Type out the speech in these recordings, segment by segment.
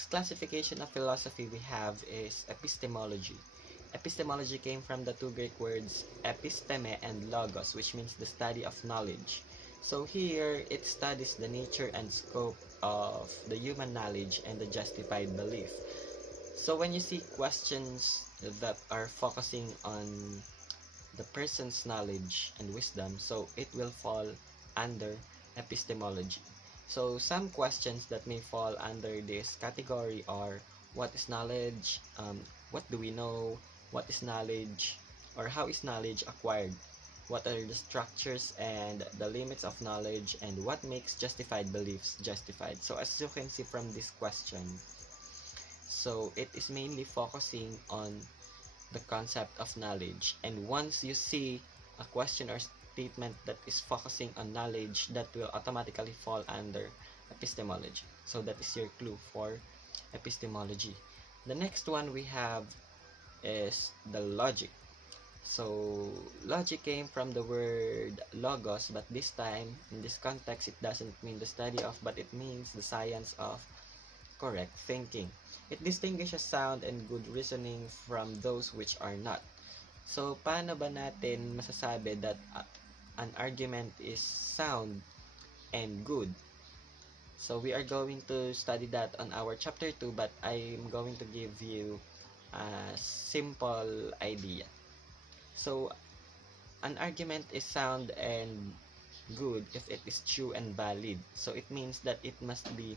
next classification of philosophy we have is epistemology. Epistemology came from the two Greek words episteme and logos, which means the study of knowledge. So here, it studies the nature and scope of the human knowledge and the justified belief. So when you see questions that are focusing on the person's knowledge and wisdom, so it will fall under epistemology. So some questions that may fall under this category are: what is knowledge? What do we know? What is knowledge? Or how is knowledge acquired? What are the structures and the limits of knowledge? And what makes justified beliefs justified? So as you can see from this question, so it is mainly focusing on the concept of knowledge. And once you see a question or statement that is focusing on knowledge, that will automatically fall under epistemology. So that is your clue for epistemology. The next one we have is the logic. So logic came from the word logos, but this time in this context it doesn't mean the study of, but it means the science of correct thinking. It distinguishes sound and good reasoning from those which are not. So paano ba natin masasabi that an argument is sound and good? So we are going to study that on our chapter 2, but I'm going to give you a simple idea. So an argument is sound and good if it is true and valid. So it means that it must be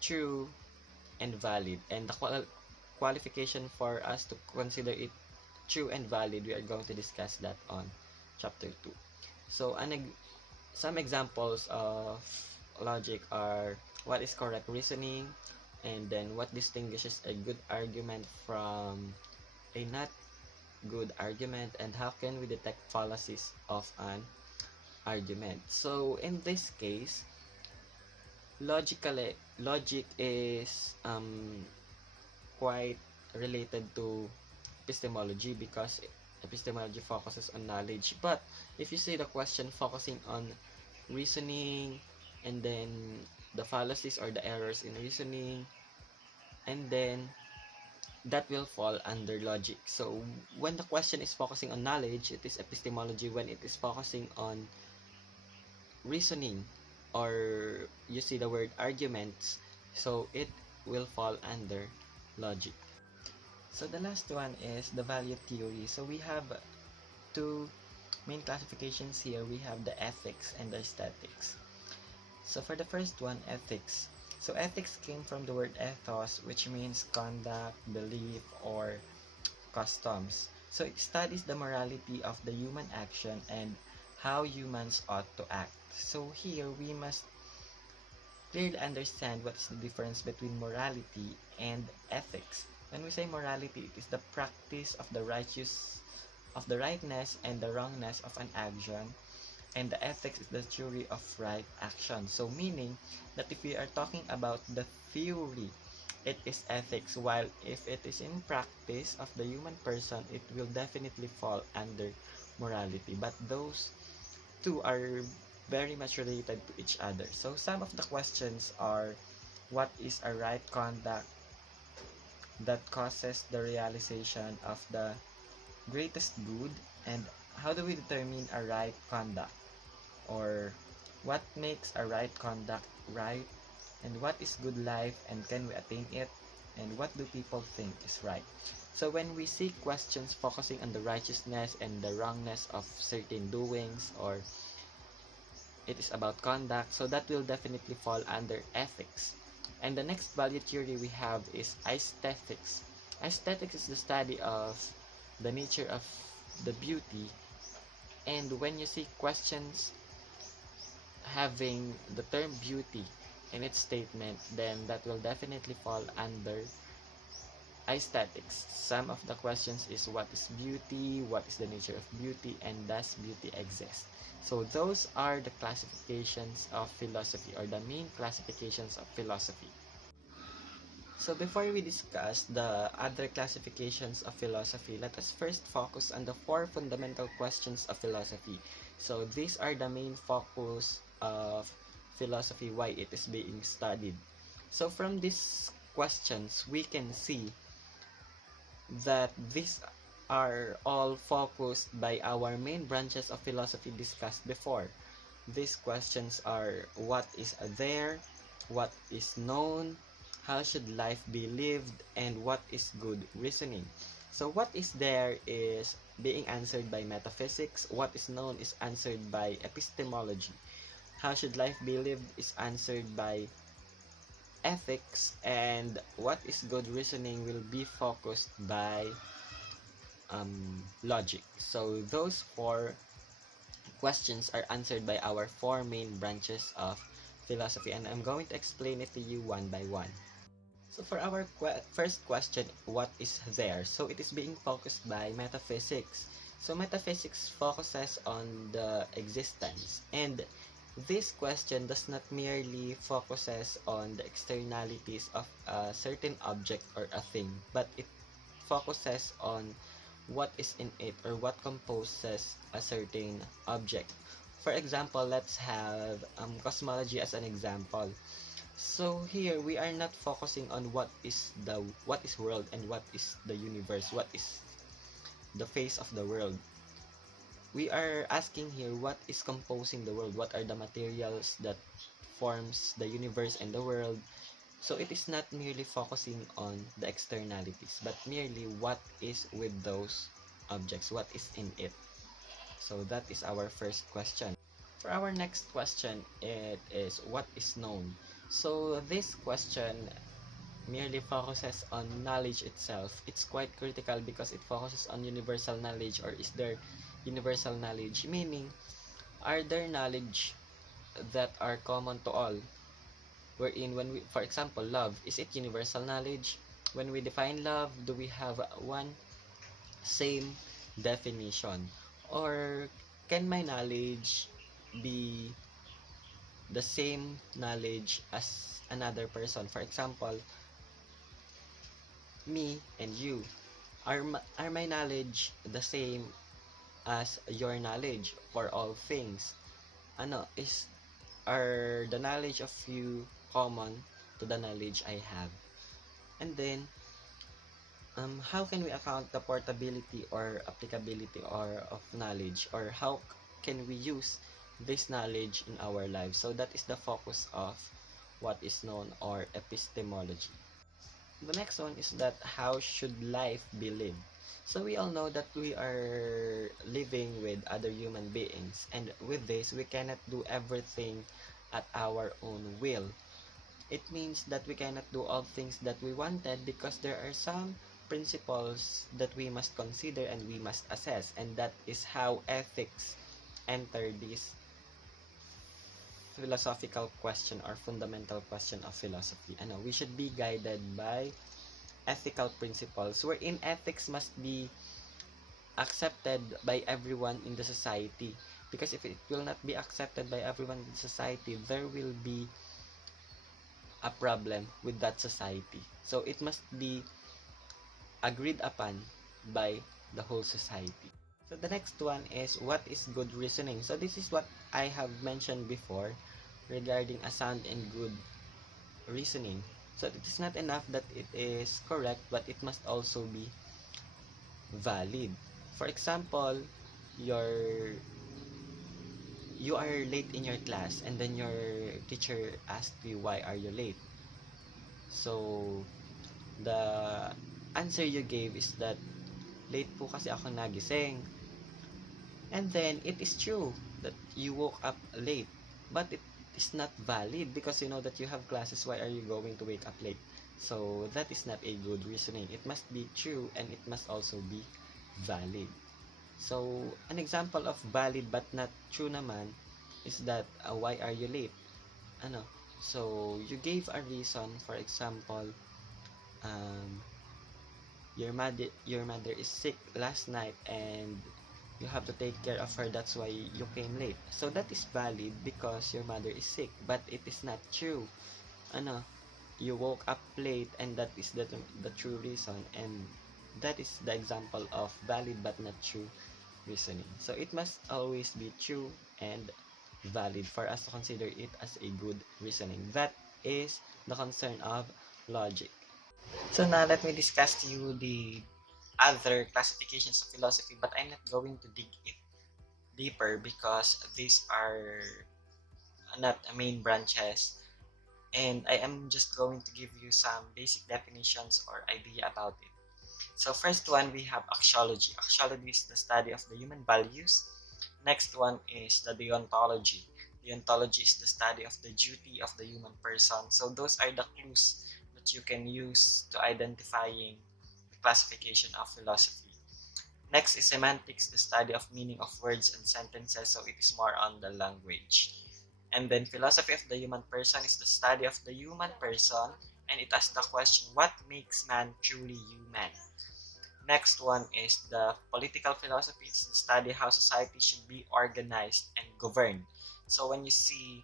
true and valid, and the qualification for us to consider it true and valid, we are going to discuss that on chapter 2. So some examples of logic are: what is correct reasoning, and then what distinguishes a good argument from a not good argument, and how can we detect fallacies of an argument. So in this case, logic is quite related to epistemology, because epistemology focuses on knowledge. But if you see the question focusing on reasoning, and then the fallacies or the errors in reasoning, and then that will fall under logic. So when the question is focusing on knowledge, it is epistemology. When it is focusing on reasoning, or you see the word arguments, so it will fall under logic. So the last one is the value theory. So we have two main classifications here. We have the ethics and the aesthetics. So for the first one, ethics. So ethics came from the word ethos, which means conduct, belief, or customs. So it studies the morality of the human action and how humans ought to act. So here we must clearly understand what is the difference between morality and ethics. When we say morality, it is the practice of the rightness and the wrongness of an action, and the ethics is the theory of right action. So meaning that if we are talking about the theory, it is ethics, while if it is in practice of the human person, it will definitely fall under morality. But those two are very much related to each other. So some of the questions are: what is a right conduct that causes the realization of the greatest good, and how do we determine a right conduct, or what makes a right conduct right, and what is good life and can we attain it, and what do people think is right. So when we see questions focusing on the righteousness and the wrongness of certain doings, or it is about conduct, so that will definitely fall under ethics. And the next value theory we have is aesthetics. Aesthetics is the study of the nature of the beauty, and when you see questions having the term beauty in its statement, then that will definitely fall under aesthetics. Some of the questions is: what is beauty, what is the nature of beauty, and does beauty exist? So those are the classifications of philosophy, or the main classifications of philosophy. So before we discuss the other classifications of philosophy, let us first focus on the 4 fundamental questions of philosophy. So these are the main focus of philosophy, why it is being studied. So from these questions, we can see that these are all focused by our main branches of philosophy discussed before. These questions are: what is there, what is known, how should life be lived, and what is good reasoning. So what is there is being answered by metaphysics, what is known is answered by epistemology, how should life be lived is answered by ethics, and what is good reasoning will be focused by logic. So those four questions are answered by our four main branches of philosophy, and I'm going to explain it to you one by one. So for our first question, what is there? So it is being focused by metaphysics. So metaphysics focuses on the existence, and this question does not merely focuses on the externalities of a certain object or a thing, but it focuses on what is in it or what composes a certain object. For example, let's have cosmology as an example. So here we are not focusing on what is world and what is the universe, what is the face of the world. We are asking here what is composing the world, what are the materials that forms the universe and the world. So it is not merely focusing on the externalities, but merely what is with those objects, what is in it. So that is our first question. For our next question, it is what is known. So this question merely focuses on knowledge itself. It's quite critical because it focuses on universal knowledge, or is there universal knowledge, meaning are there knowledge that are common to all, wherein when we, for example, love, is it universal knowledge? When we define love, do we have one same definition, or can my knowledge be the same knowledge as another person? For example, me and you, are my knowledge the same as your knowledge for all things? Ano is Are the knowledge of you common to the knowledge I have? And then how can we account the portability or applicability or of knowledge, or how can we use this knowledge in our lives? So that is the focus of what is known, or epistemology. The next one is that how should life be lived? So we all know that we are living with other human beings, and with this we cannot do everything at our own will. It means that we cannot do all things that we wanted, because there are some principles that we must consider and we must assess, and that is how ethics enter this philosophical question or fundamental question of philosophy. We should be guided by ethical principles, wherein ethics must be accepted by everyone in the society, because if it will not be accepted by everyone in the society, there will be a problem with that society. So it must be agreed upon by the whole society. So the next one is what is good reasoning. So this is what I have mentioned before regarding a sound and good reasoning. So it is not enough that it is correct, but it must also be valid. For example, you are late in your class, and then your teacher asked you, why are you late? So the answer you gave is that late po kasi ako nagising. And then it is true that you woke up late, but it is not valid because you know that you have classes. Why are you going to wake up late? So that is not a good reasoning. It must be true, and it must also be valid. So an example of valid but not true naman is that why are you late? So you gave a reason. For example, your mother is sick last night and you have to take care of her, that's why you came late. So that is valid because your mother is sick, but it is not true. You woke up late, and that is the true reason, and that is the example of valid but not true reasoning. So it must always be true and valid for us to consider it as a good reasoning. That is the concern of logic. So now let me discuss to you the other classifications of philosophy, but I'm not going to dig it deeper because these are not main branches, and I am just going to give you some basic definitions or idea about it. So first one, we have axiology. Axiology is the study of the human values. Next one is the deontology. Deontology is the study of the duty of the human person. So those are the clues that you can use to identifying the classification of philosophy. Next is semantics, the study of meaning of words and sentences. So it is more on the language. And then philosophy of the human person is the study of the human person, and it asks the question, what makes man truly human? Next one is the political philosophy. It's the study how society should be organized and governed. So when you see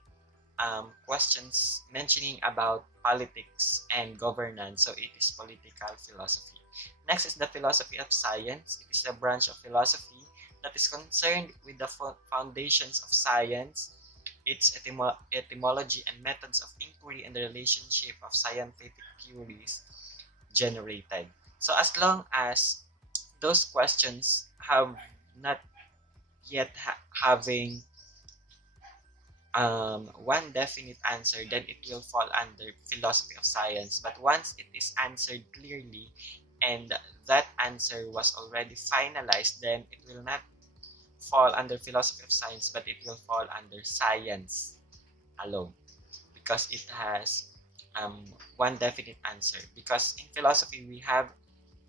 questions mentioning about politics and governance, so it is political philosophy. Next is the philosophy of science. It is a branch of philosophy that is concerned with the foundations of science, its etymology and methods of inquiry, and the relationship of scientific theories generated. So as long as those questions have not yet having one definite answer, then it will fall under philosophy of science. But once it is answered clearly and that answer was already finalized, then it will not fall under philosophy of science, but it will fall under science alone, because it has one definite answer. Because in philosophy, we have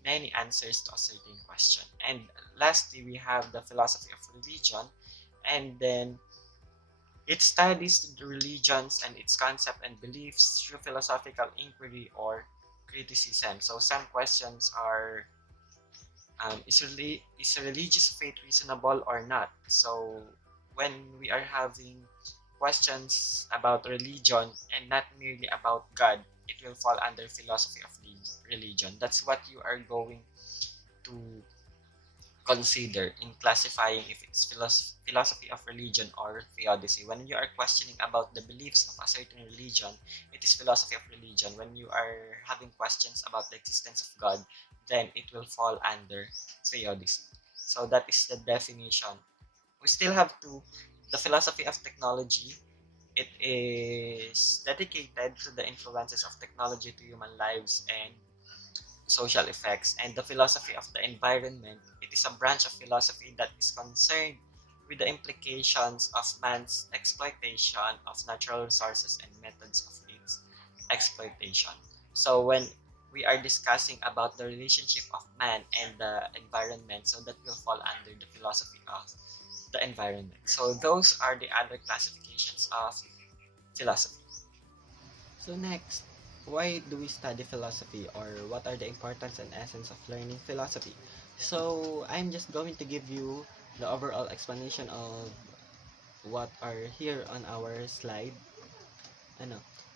many answers to a certain question. And lastly, we have the philosophy of religion, and then it studies the religions and its concept and beliefs through philosophical inquiry or criticism. So some questions are, is religious faith reasonable or not? So when we are having questions about religion and not merely about God, it will fall under philosophy of religion. That's what you are going to consider in classifying if it's philosophy of religion or theodicy. When you are questioning about the beliefs of a certain religion, it is philosophy of religion. When you are having questions about the existence of God, then it will fall under theodicy. So that is the definition. We still have the philosophy of technology. It is dedicated to the influences of technology to human lives and social effects. And the philosophy of the environment, it is a branch of philosophy that is concerned with the implications of man's exploitation of natural resources and methods of its exploitation. So when we are discussing about the relationship of man and the environment, so that will fall under the philosophy of the environment. So those are the other classifications of philosophy. So next, why do we study philosophy, or what are the importance and essence of learning philosophy? So I'm just going to give you the overall explanation of what are here on our slide.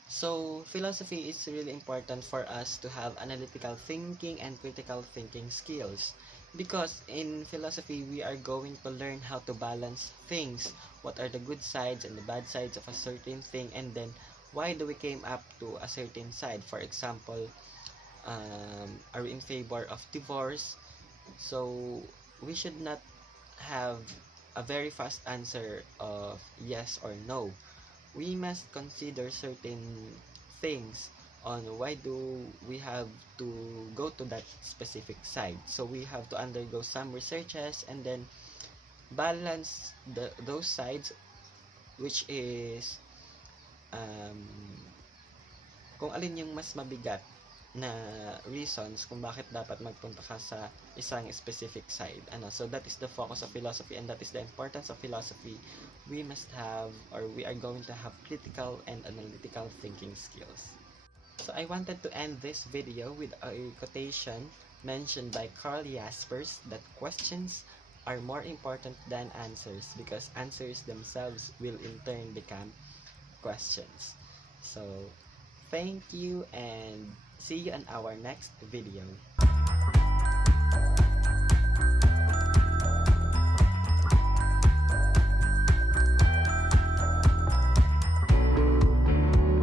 So philosophy is really important for us to have analytical thinking and critical thinking skills, because in philosophy we are going to learn how to balance things, what are the good sides and the bad sides of a certain thing, and then why do we came up to a certain side. For example, are we in favor of divorce? So we should not have a very fast answer of yes or no. We must consider certain things on why do we have to go to that specific side. So we have to undergo some researches and then balance those sides, which is kung alin yung mas mabigat na reasons kung bakit dapat magpunta ka sa isang specific side. So that is the focus of philosophy, and that is the importance of philosophy. We must have, or we are going to have, critical and analytical thinking skills. So I wanted to end this video with a quotation mentioned by Karl Jaspers that questions are more important than answers, because answers themselves will in turn become questions. So thank you, and see you in our next video.